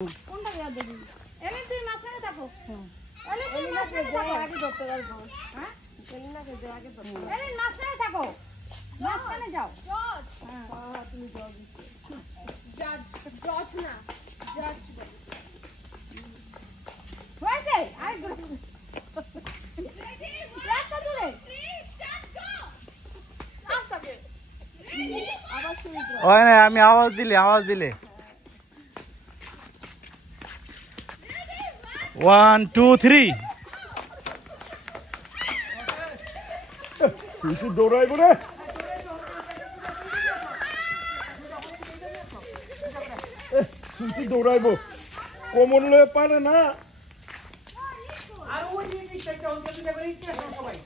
কোনটা দেয়া দেবি এলে তুই মাথায় থাকো এলে তুই মাথায় থাকো আগে ধরতে পারবো হ্যাঁ এলে না যে আগে ধরতে এলে মাথায় থাকো মাঝখানে যাও জজ হ্যাঁ তুমি জজ জজ না জজ হয়েছে আই রাস্তা দূরে আস্তে আবার শুনি ওই না আমি আওয়াজ দিলে 1 2 3 কিছু দৌড়াইব রে কিছু দৌড়াইব কোমর লয়ে পারে না আর ওই জিনিসটা অন্তত করে ইতিহাস সবাই